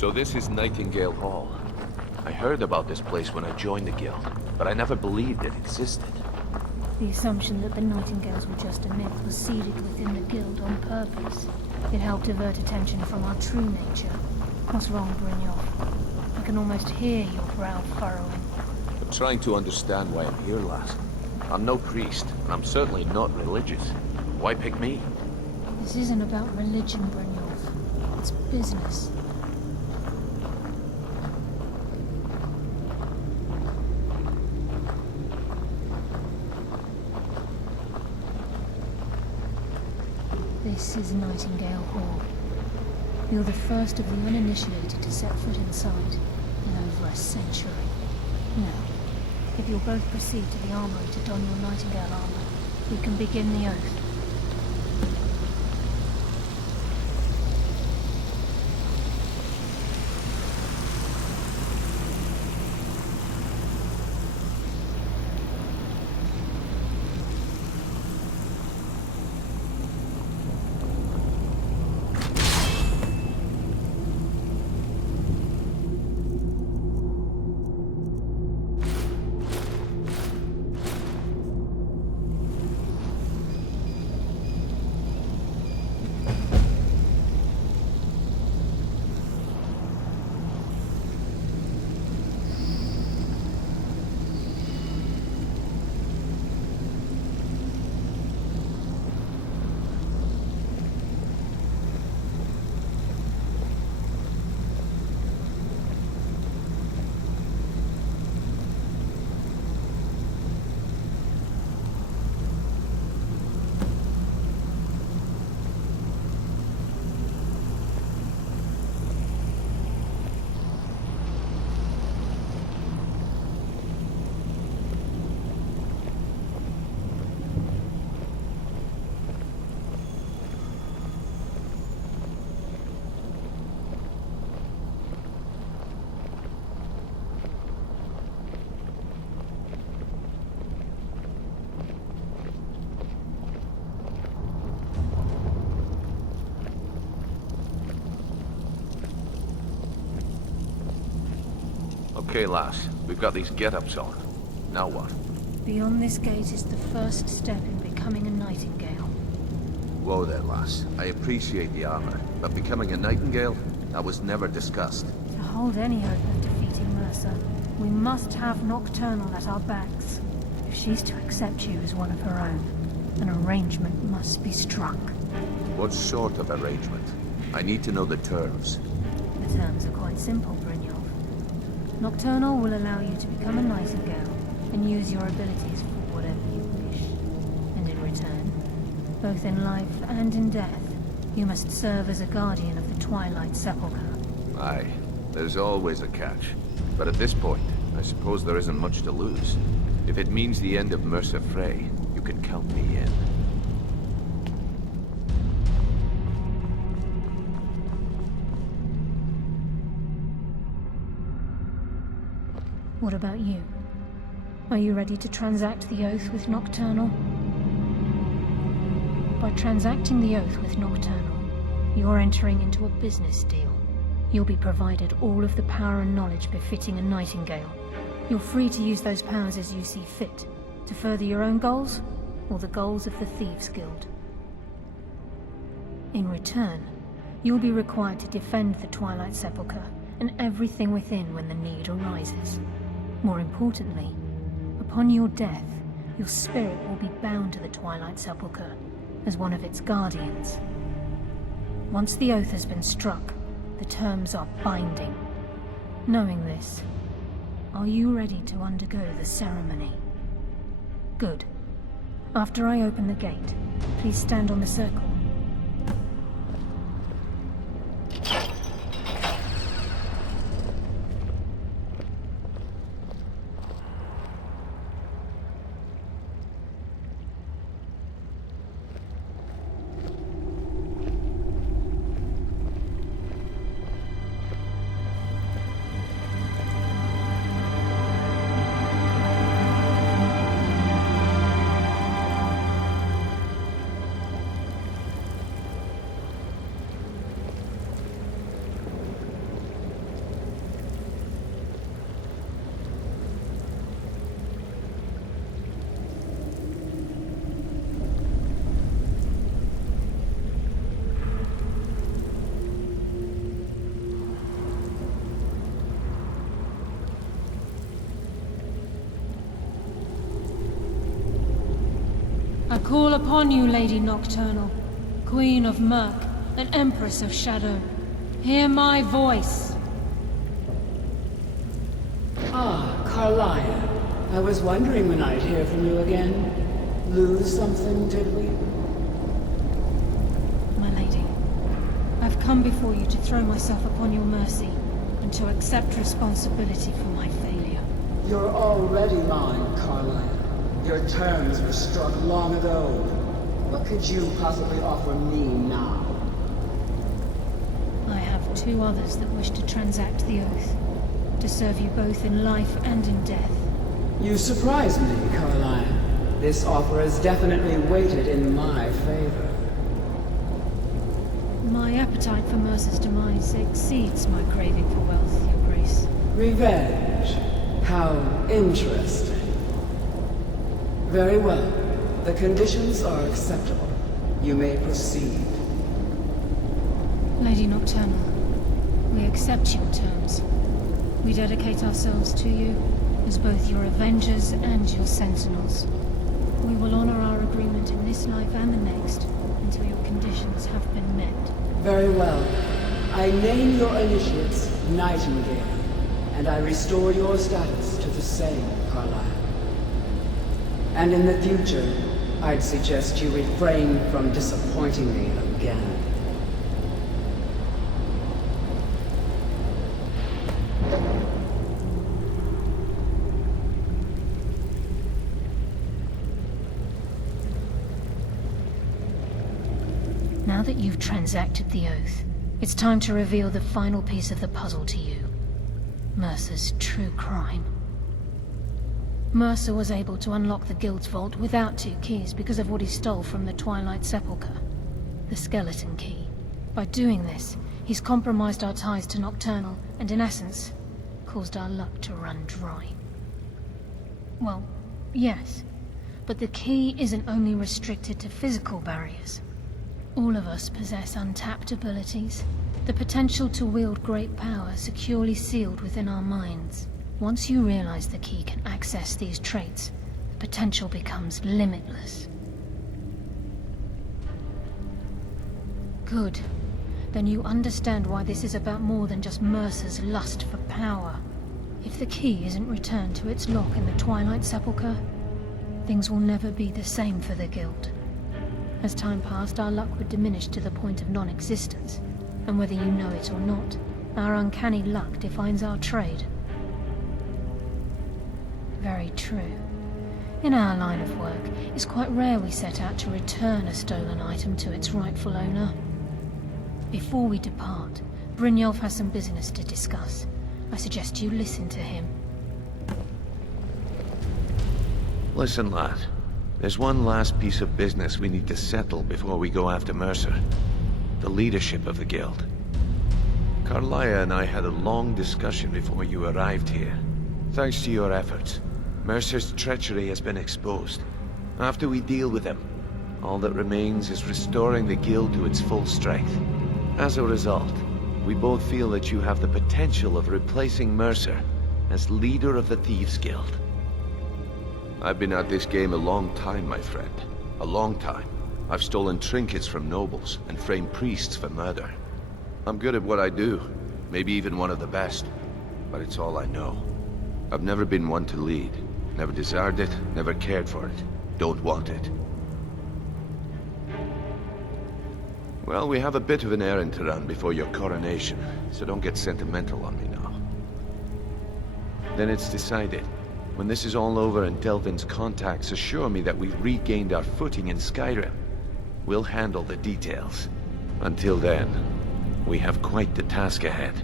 So this is Nightingale Hall. I heard about this place when I joined the guild, but I never believed it existed. The assumption that the Nightingales were just a myth was seeded within the guild on purpose. It helped divert attention from our true nature. What's wrong, Brynjolf? I can almost hear your brow furrowing. I'm trying to understand why I'm here, lass. I'm no priest, and I'm certainly not religious. Why pick me? This isn't about religion, Brynjolf. It's business. This is Nightingale Hall. You're the first of the uninitiated to set foot inside in over a century. Now, if you'll both proceed to the armory to don your Nightingale armor, we can begin the oath. Okay, lass. We've got these get-ups on. Now what? Beyond this gate is the first step in becoming a Nightingale. Whoa there, lass. I appreciate the armor, but becoming a Nightingale? That was never discussed. To hold any hope of defeating Mercer, we must have Nocturnal at our backs. If she's to accept you as one of her own, an arrangement must be struck. What sort of arrangement? I need to know the terms. The terms are quite simple, Brynjolf. Nocturnal will allow you to become a Nightingale and use your abilities for whatever you wish. And in return, both in life and in death, you must serve as a guardian of the Twilight Sepulchre. Aye, there's always a catch. But at this point, I suppose there isn't much to lose. If it means the end of Mercer Frey, you can count me in. What about you? Are you ready to transact the oath with Nocturnal? By transacting the oath with Nocturnal, you're entering into a business deal. You'll be provided all of the power and knowledge befitting a Nightingale. You're free to use those powers as you see fit, to further your own goals, or the goals of the Thieves' Guild. In return, you'll be required to defend the Twilight Sepulchre and everything within when the need arises. More importantly, upon your death, your spirit will be bound to the Twilight Sepulchre as one of its guardians. Once the oath has been struck, the terms are binding. Knowing this, are you ready to undergo the ceremony? Good. After I open the gate, please stand on the circle. I call upon you, Lady Nocturnal, Queen of Murk, and Empress of Shadow. Hear my voice. Ah, Carlia. I was wondering when I'd hear from you again. Lose something, did we? My lady, I've come before you to throw myself upon your mercy, and to accept responsibility for my failure. You're already mine, Carlia. Your terms were struck long ago. What could you possibly offer me now? I have two others that wish to transact the oath, to serve you both in life and in death. You surprise me, Carlia. This offer is definitely weighted in my favor. My appetite for Mercer's demise exceeds my craving for wealth, Your Grace. Revenge. How interesting. Very well. The conditions are acceptable. You may proceed. Lady Nocturnal, we accept your terms. We dedicate ourselves to you as both your avengers and your sentinels. We will honor our agreement in this life and the next until your conditions have been met. Very well. I name your initiates Nightingale, and I restore your status to the same, Carlisle. And in the future, I'd suggest you refrain from disappointing me again. Now that you've transacted the oath, it's time to reveal the final piece of the puzzle to you. Mercer's true crime. Mercer was able to unlock the Guild's vault without 2 keys because of what he stole from the Twilight Sepulchre. The skeleton key. By doing this, he's compromised our ties to Nocturnal, and in essence, caused our luck to run dry. Well, yes, but the key isn't only restricted to physical barriers. All of us possess untapped abilities, the potential to wield great power securely sealed within our minds. Once you realize the key can access these traits, the potential becomes limitless. Good. Then you understand why this is about more than just Mercer's lust for power. If the key isn't returned to its lock in the Twilight Sepulchre, things will never be the same for the Guild. As time passed, our luck would diminish to the point of non-existence, and whether you know it or not, our uncanny luck defines our trade. Very true. In our line of work, it's quite rare we set out to return a stolen item to its rightful owner. Before we depart, Brynjolf has some business to discuss. I suggest you listen to him. Listen, lad. There's one last piece of business we need to settle before we go after Mercer. The leadership of the Guild. Carlia and I had a long discussion before you arrived here. Thanks to your efforts, Mercer's treachery has been exposed. After we deal with him, all that remains is restoring the Guild to its full strength. As a result, we both feel that you have the potential of replacing Mercer as leader of the Thieves' Guild. I've been at this game a long time, my friend. A long time. I've stolen trinkets from nobles and framed priests for murder. I'm good at what I do, maybe even one of the best, but it's all I know. I've never been one to lead. Never desired it, never cared for it. Don't want it. Well, we have a bit of an errand to run before your coronation, so don't get sentimental on me now. Then it's decided. When this is all over and Delvin's contacts assure me that we've regained our footing in Skyrim, we'll handle the details. Until then, we have quite the task ahead.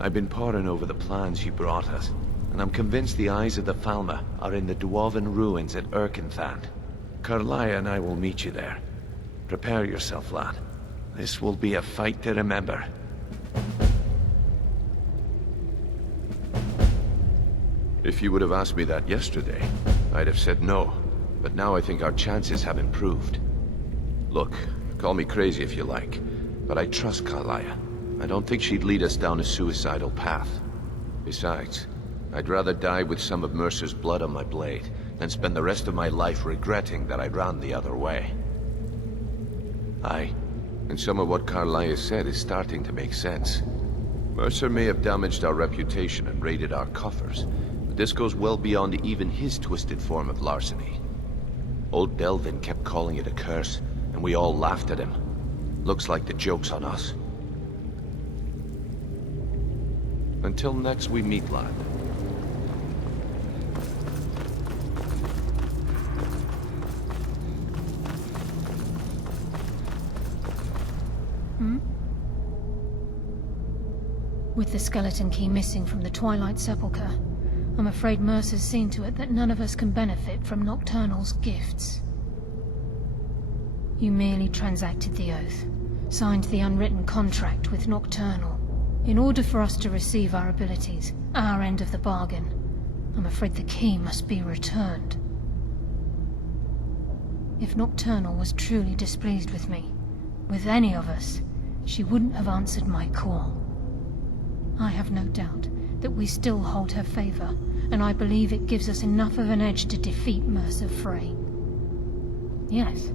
I've been poring over the plans you brought us, and I'm convinced the eyes of the Falmer are in the Dwarven ruins at Erkenthand. Carlia and I will meet you there. Prepare yourself, lad. This will be a fight to remember. If you would have asked me that yesterday, I'd have said no. But now I think our chances have improved. Look, call me crazy if you like, but I trust Carlia. I don't think she'd lead us down a suicidal path. Besides, I'd rather die with some of Mercer's blood on my blade and spend the rest of my life regretting that I ran the other way. Aye, and some of what Carlia said is starting to make sense. Mercer may have damaged our reputation and raided our coffers, but this goes well beyond even his twisted form of larceny. Old Delvin kept calling it a curse, and we all laughed at him. Looks like the joke's on us. Until next we meet, lad. With the skeleton key missing from the Twilight Sepulchre, I'm afraid Mercer's seen to it that none of us can benefit from Nocturnal's gifts. You merely transacted the oath, signed the unwritten contract with Nocturnal. In order for us to receive our abilities, our end of the bargain, I'm afraid the key must be returned. If Nocturnal was truly displeased with me, with any of us, she wouldn't have answered my call. I have no doubt that we still hold her favor, and I believe it gives us enough of an edge to defeat Mercer Frey. Yes.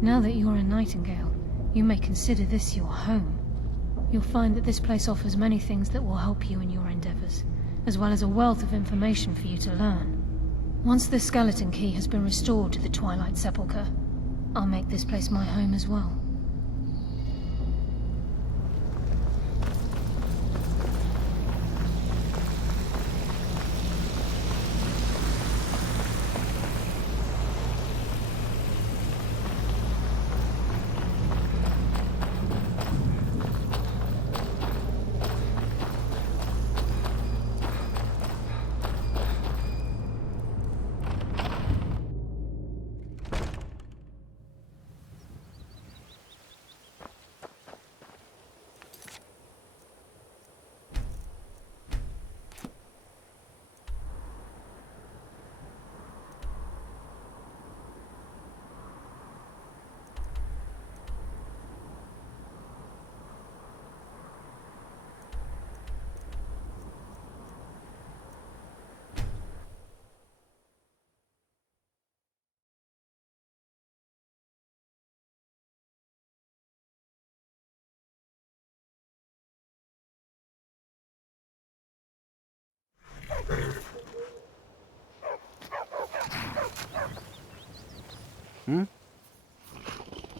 Now that you're a Nightingale, you may consider this your home. You'll find that this place offers many things that will help you in your endeavors, as well as a wealth of information for you to learn. Once the skeleton key has been restored to the Twilight Sepulchre, I'll make this place my home as well.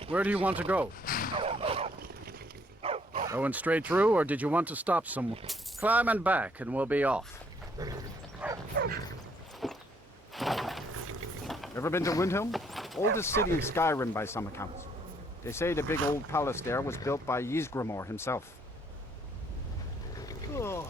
Where do you want to go? Going straight through, or did you want to stop somewhere? Climb and back, and we'll be off. Ever been to Windhelm? Oldest city in Skyrim by some accounts. They say the big old palace there was built by Ysgramor himself. Oh.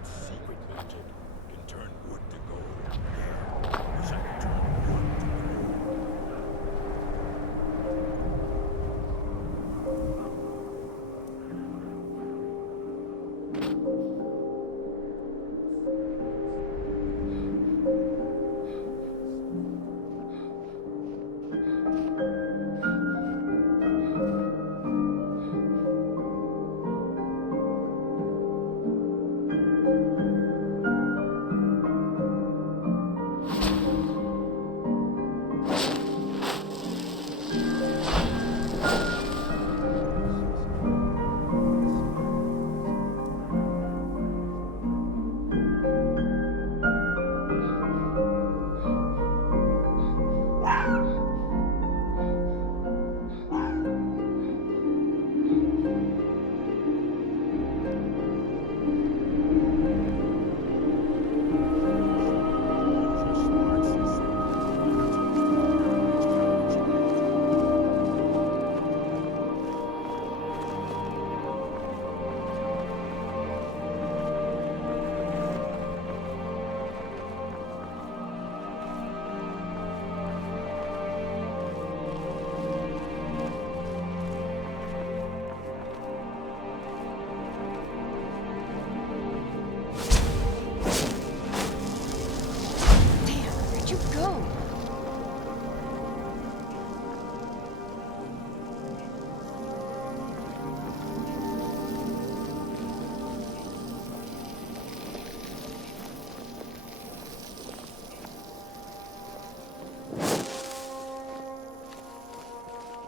its secret magic can turn wood to gold. Yeah, wish I could turn wood to gold.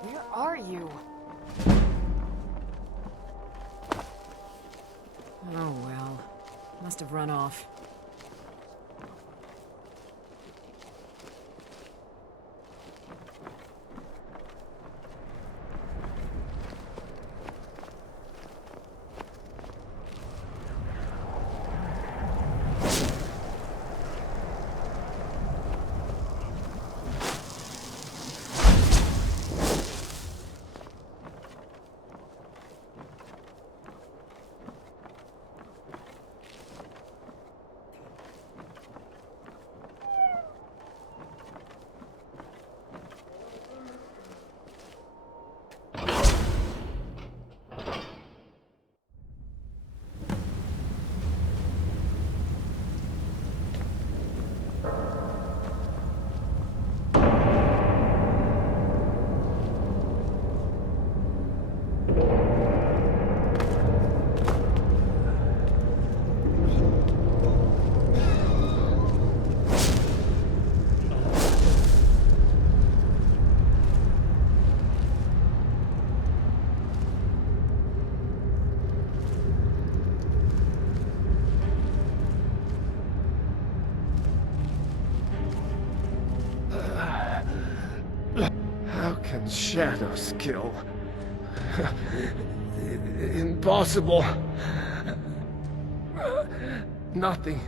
Where are you? Oh well. Must have run off. How can shadows kill? Impossible. Nothing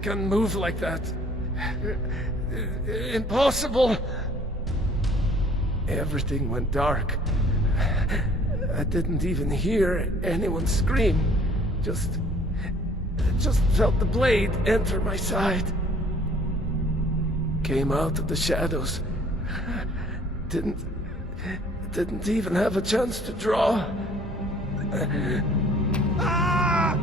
can move like that. Impossible. Everything went dark. I didn't even hear anyone scream. Just felt the blade enter my side. Came out of the shadows. Didn't even have a chance to draw. Ah!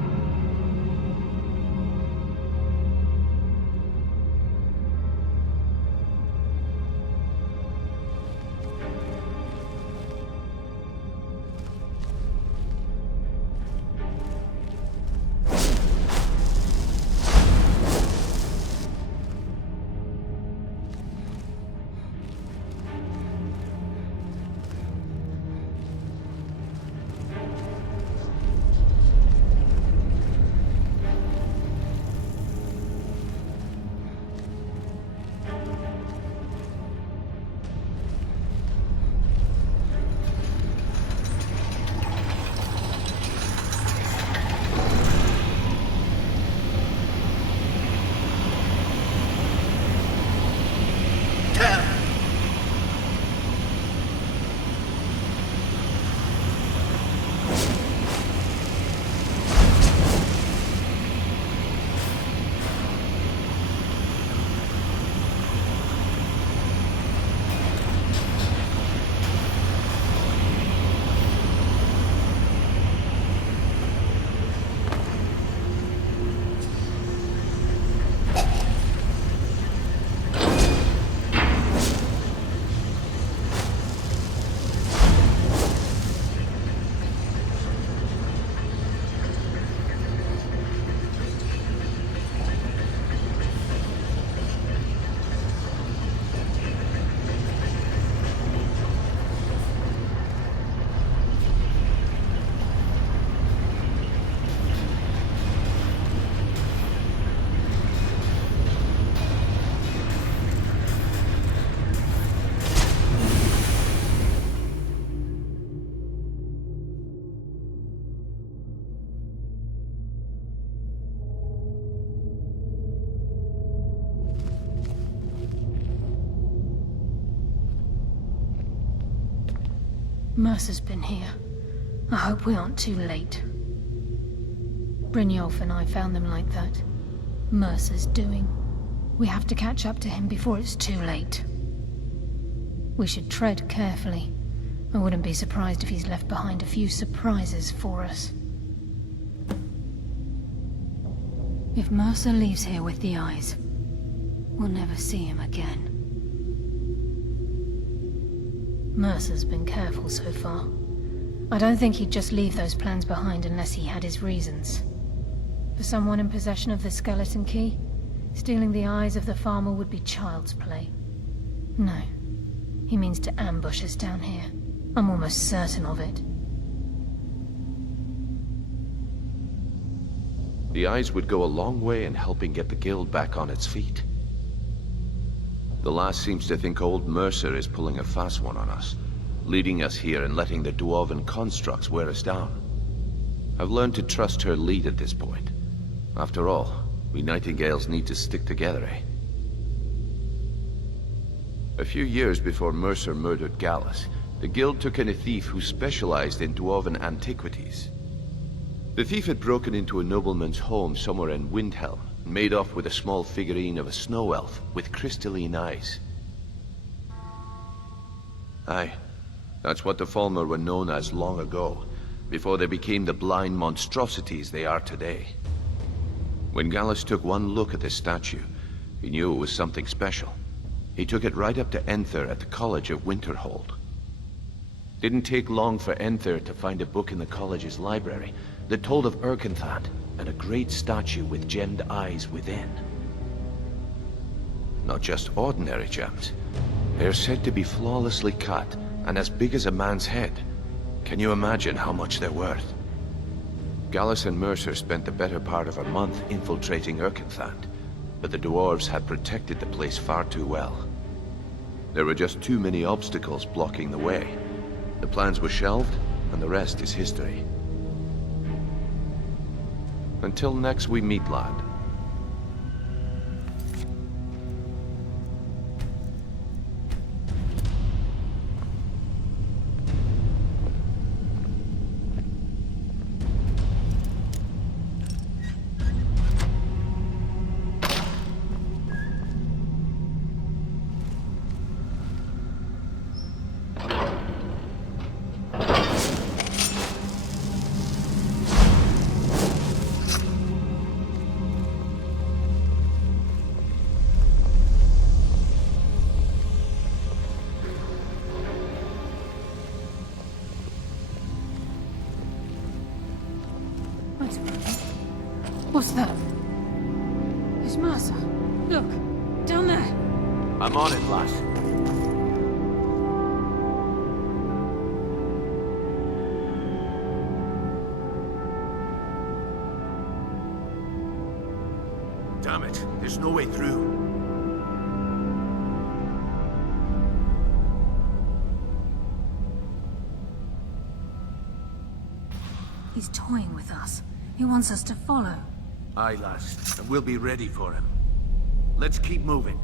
Mercer's been here. I hope we aren't too late. Brynjolf and I found them like that. Mercer's doing. We have to catch up to him before it's too late. We should tread carefully. I wouldn't be surprised if he's left behind a few surprises for us. If Mercer leaves here with the eyes, we'll never see him again. Mercer's been careful so far. I don't think he'd just leave those plans behind unless he had his reasons. For someone in possession of the skeleton key, stealing the eyes of the farmer would be child's play. No. He means to ambush us down here. I'm almost certain of it. The eyes would go a long way in helping get the guild back on its feet. The lass seems to think old Mercer is pulling a fast one on us, leading us here and letting the dwarven constructs wear us down. I've learned to trust her lead at this point. After all, we Nightingales need to stick together, eh? A few years before Mercer murdered Gallus, the guild took in a thief who specialized in dwarven antiquities. The thief had broken into a nobleman's home somewhere in Windhelm, and made off with a small figurine of a snow elf with crystalline eyes. Aye, that's what the Falmer were known as long ago, before they became the blind monstrosities they are today. When Gallus took one look at this statue, he knew it was something special. He took it right up to Enther at the College of Winterhold. Didn't take long for Enther to find a book in the college's library that told of Erkenthad and a great statue with gemmed eyes within. Not just ordinary gems. They're said to be flawlessly cut and as big as a man's head. Can you imagine how much they're worth? Gallus and Mercer spent the better part of a month infiltrating Erkenthad, but the dwarves had protected the place far too well. There were just too many obstacles blocking the way. The plans were shelved, and the rest is history. Until next we meet, lad. What's that? It's Mercer. Look, down there. I'm on it, lass. Damn it, there's no way through. He's toying with us. He wants us to follow. Aye, lass, and we'll be ready for him. Let's keep moving.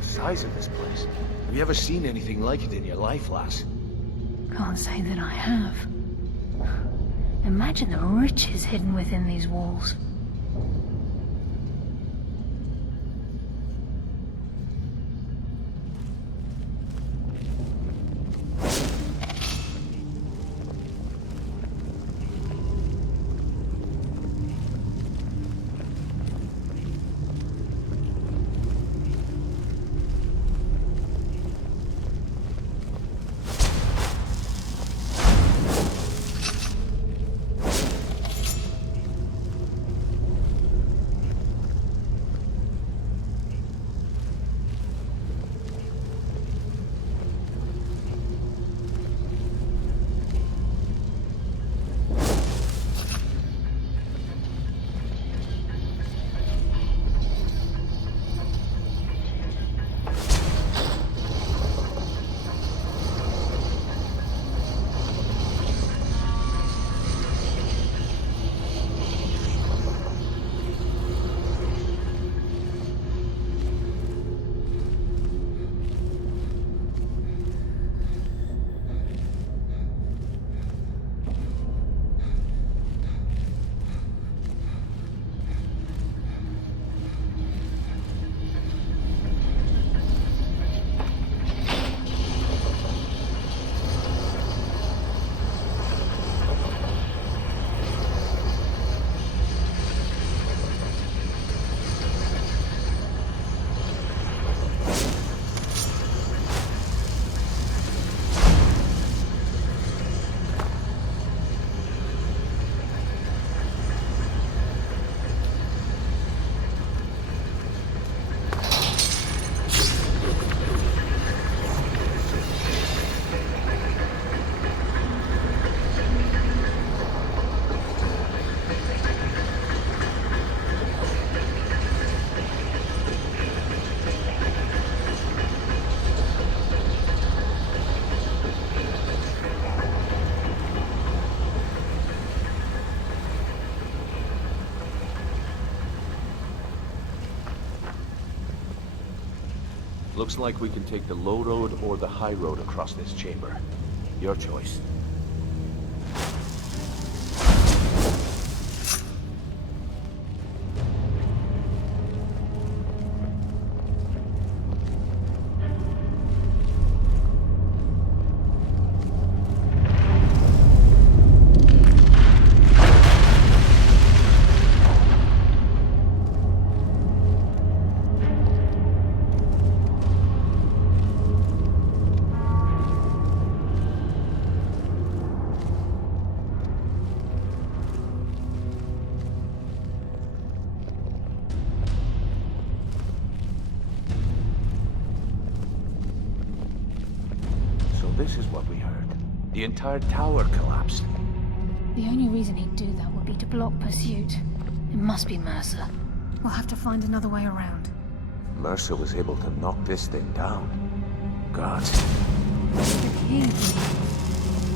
Size of this place. Have you ever seen anything like it in your life, lass? Can't say that I have. Imagine the riches hidden within these walls. Looks like we can take the low road or the high road across this chamber. Your choice. This is what we heard. The entire tower collapsed. The only reason he'd do that would be to block pursuit. It must be Mercer. We'll have to find another way around. Mercer was able to knock this thing down. God. The king.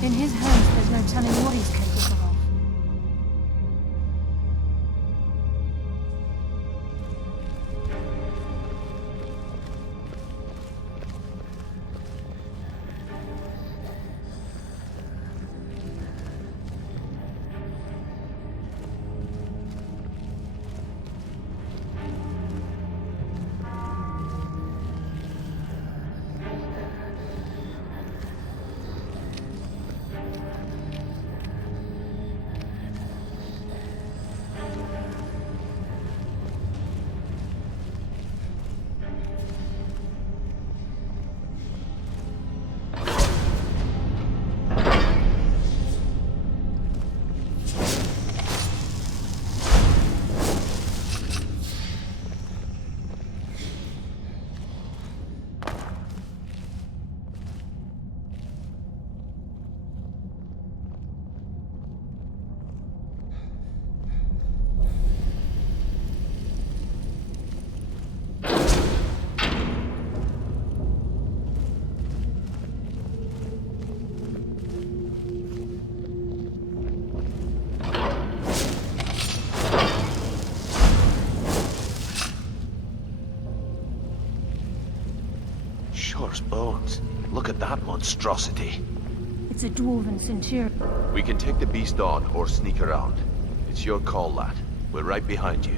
In his hands, there's no telling what he's capable of. Shore's bones. Look at that monstrosity. It's a dwarven centurion. We can take the beast on or sneak around. It's your call, lad. We're right behind you.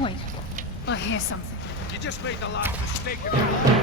Wait, I hear something. You just made the last mistake of your life.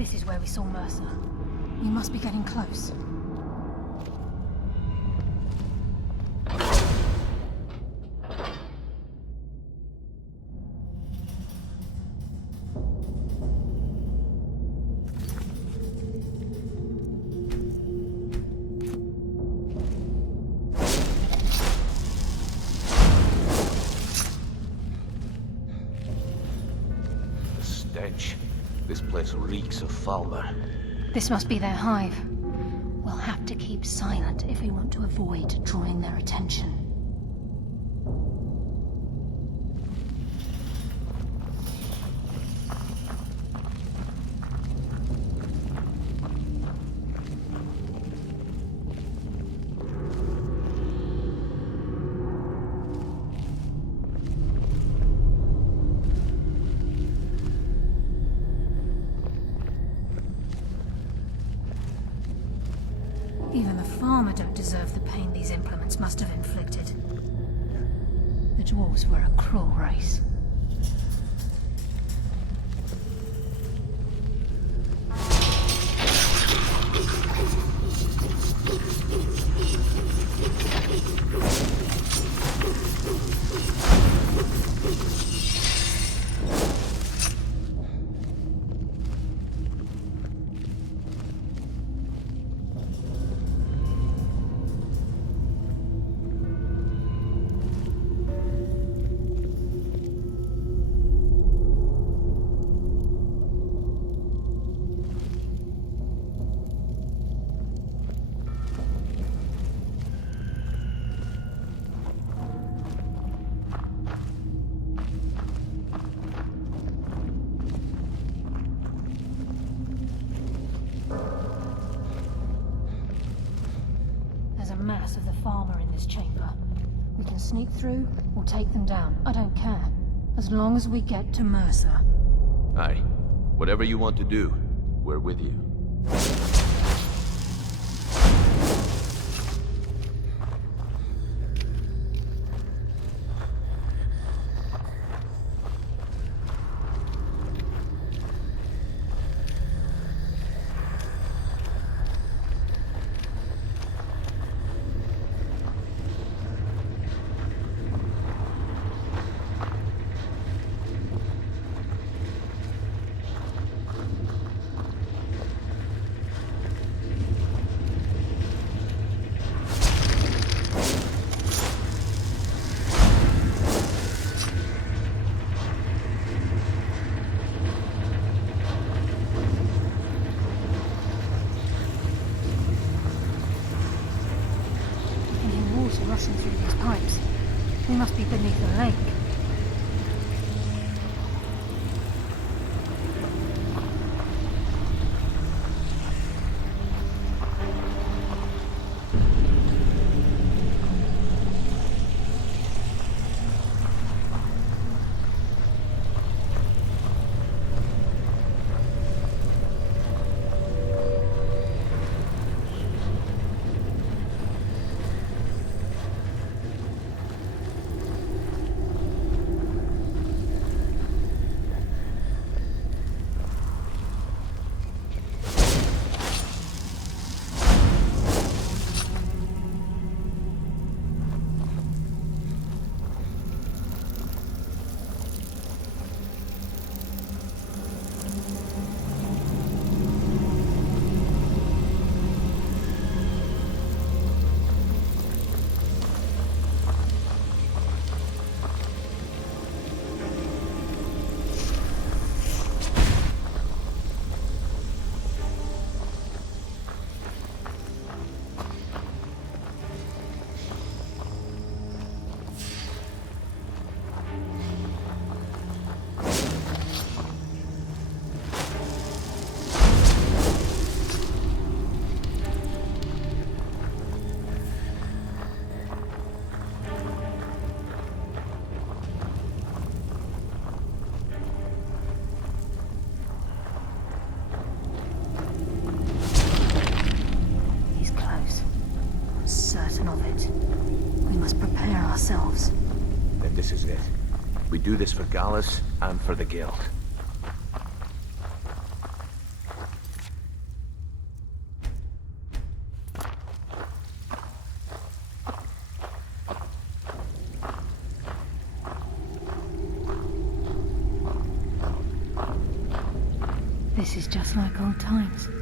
This is where we saw Mercer. We must be getting close. This place reeks of Falmer. This must be their hive. We'll have to keep silent if we want to avoid drawing their attention. Even the farmer don't deserve the pain these implements must have inflicted. The dwarves were a cruel race. Mass of the farmer in this chamber. We can sneak through or take them down. I don't care. As long as we get to Mercer. Aye. Whatever you want to do, we're with you. Rushing through these pipes. We must be beneath the lake. Then this is it. We do this for Gallus and for the Guild. This is just like old times.